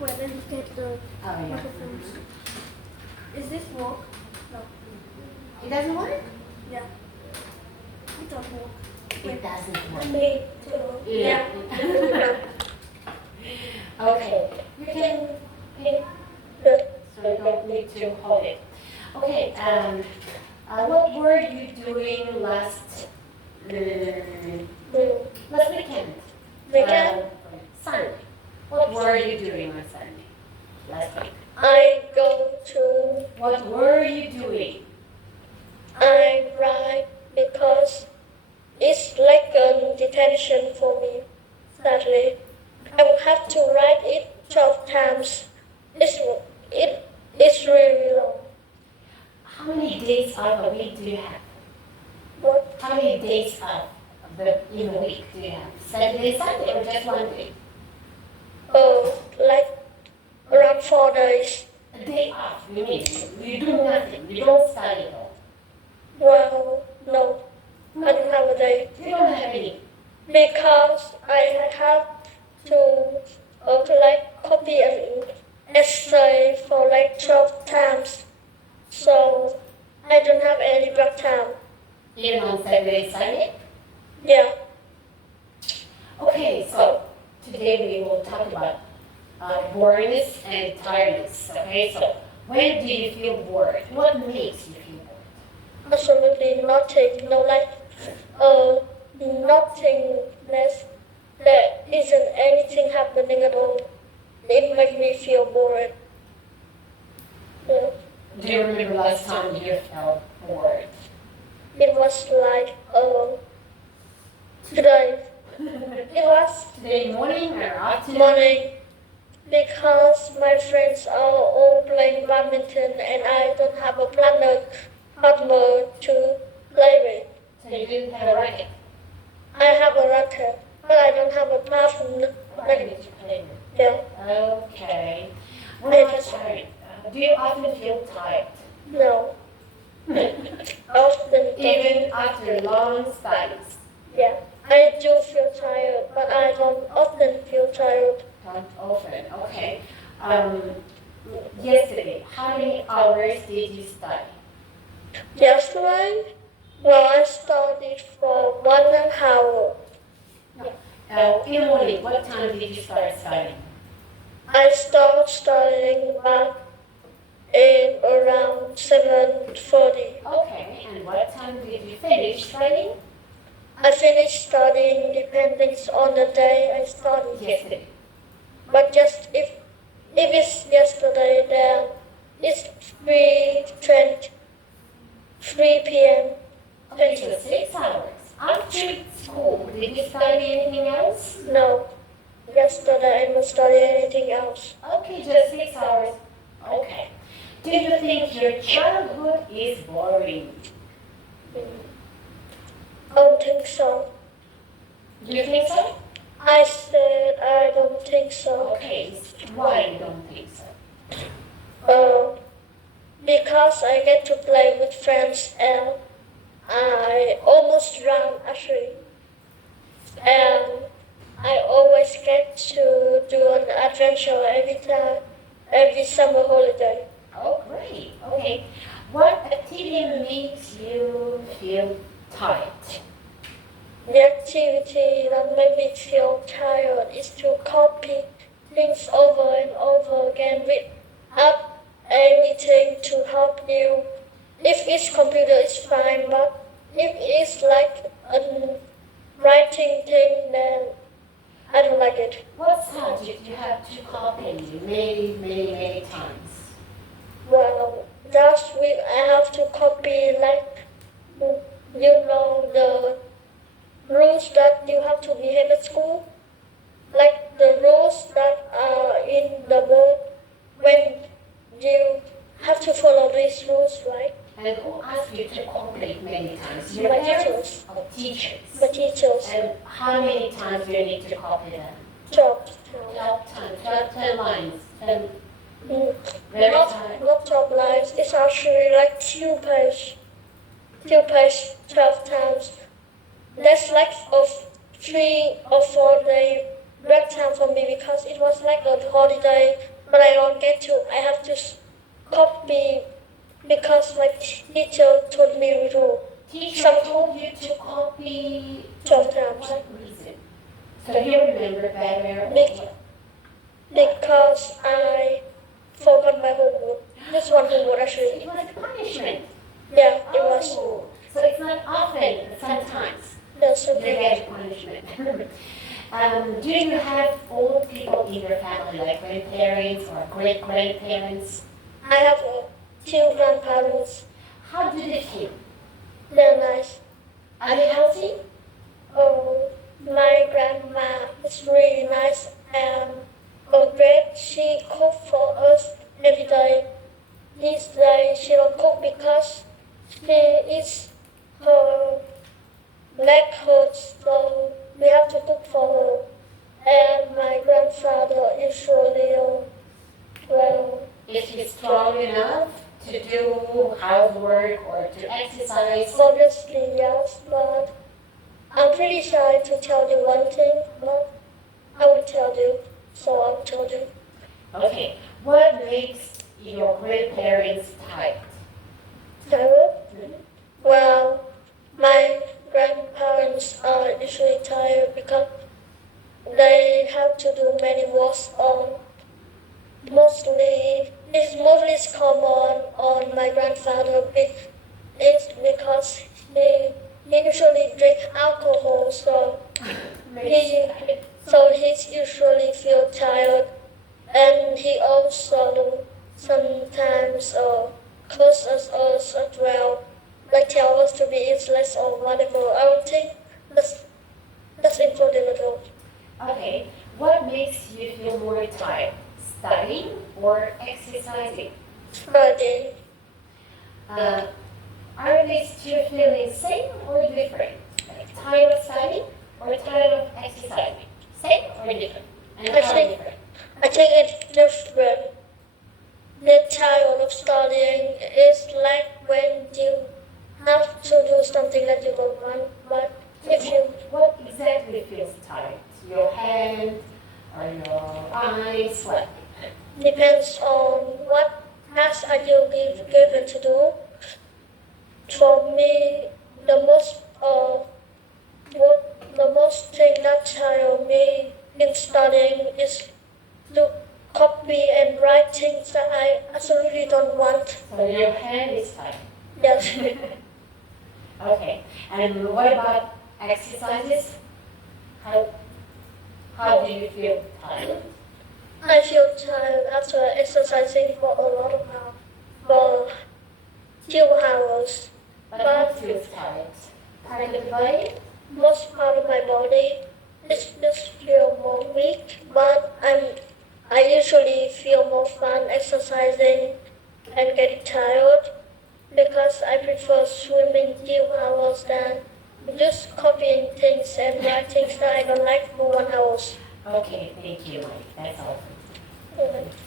Wait, let me get the yeah. microphones. Is this work? No. It doesn't work? Yeah. It doesn't work. It doesn't work. Me too. Yeah. Okay. You can pick, so you don't need to hold it. Okay. What were you doing last weekend? Sunday. What were you doing on Sunday last week? I go to. What were you doing? I write because it's like a detention for me. Sadly, I will have to write it 12 times. It's really long. How many days out of a week do you have? What? How many days out in a week do you have? Saturday, Sunday, or just one day? Oh, like around 4 days. A day off, you mean? You do nothing, you don't study at all. Well, no, I don't have a day. You don't have any. Because I have to like copy an essay for like 12 times. So I don't have any break time. Even on Saturday, Sunday? Yeah. Okay, so today we will talk about boredness and tiredness. Okay, so when do you feel bored? What makes you feel bored? Absolutely nothing. No, like nothingness. There isn't anything happening at all. It makes me feel bored. Yeah. Do you remember last time you felt bored? It was like today. It was Today morning or afternoon? morning because my friends are all playing badminton and I don't have a partner to play with. So you didn't have a racket? I have a racket, but I don't have a partner. To play with. Yeah. Okay. What about tired? Do you often feel tired? No. Often. Even after long studies? Yeah. I do feel tired, but I don't often feel tired. Not often. Okay. Yesterday, how many hours did you study? Yesterday, well, I studied for 1 hour. In the morning, what time did you start studying? I started studying back in around 7:30. Okay, and what time did you finish studying? I finished studying depending on the day I studied. Yesterday. But just if it's yesterday, then it's 3 p.m. Okay, so 6 hours. After school, did you study anything else? No, yesterday I didn't study anything else. Okay, just 6 hours. Okay. Do you think your childhood is boring? I don't think so. Do you think so? I said I don't think so. Okay, why you don't think so? Because I get to play with friends and I almost drown actually. And I always get to do an adventure every summer holiday. Oh, great. Okay. What activity makes you feel tired? The activity that made me feel tired is to copy things over and over again without anything to help you. If it's computer, it's fine, but if it's like a writing thing, then I don't like it. What subject you have to copy many times? Well, last week I have to copy the rules that you have to behave at school, like the rules that are in the book when you have to follow these rules, right? And who asked you to copy many times? My teachers. Or teachers? The teachers. And how many times do you need to copy them? 12. 12 times, 10 lines. 10 Not 12 lines. It's actually like 2 pages. 12 times. That's like 3 or 4 day break time for me because it was like a holiday, but I don't get to. I have to copy because my teacher told me to. Teacher told you to copy. Sometimes. What reason? So you remember better. Because I forgot my homework. This one homework actually. It was a punishment. Yeah, it was. Oh, so it's not often, but sometimes. Yes, You okay. get punishment. Do you have old people in your family, like grandparents or great grandparents? I have two grandparents. How do they feel? They're nice. Are they healthy? Oh, my grandma is really nice and great. She cooks for us every day. This day she don't cook because she is her leg hurts, so we have to cook for her. And my grandfather usually, well, Is he strong enough to do housework or to exercise? obviously yes, but I'm pretty shy to tell you one thing, but I will tell you, so I'll tell you. Okay, what makes your grandparents tired? Tired? Well, my grandparents are usually tired because they have to do many works on it's mostly common on my grandfather. It's because he usually drink alcohol, so he's usually feel tired, and he also sometimes curses us as well, like tell us to be useless or whatever. I don't think that's included at all. Okay, what makes you feel more tired? Studying or exercising? Studying. Are these two feelings same or different? Like tired of studying or tired of exercising? Same or different? And how different? I think it's different. The tired of studying is like when you have to do something that you don't want, but if you What exactly feels tired? Your hand or your eyes? What? depends on what task are you given to do. For me, the most thing that tire me in studying is to copy and write things that I absolutely don't want. So your hand is tired. Yes. Okay. And what about exercises? How do you feel tired? I feel tired after exercising for a lot of hours, for few hours. But what feels tired? Part of the body? Most part of my body is just feel more weak, but I usually feel more fun exercising and getting tired because I prefer swimming few hours than just copying things and writing things that I don't like for 1 hour. Okay, thank you. That's all. Mhm.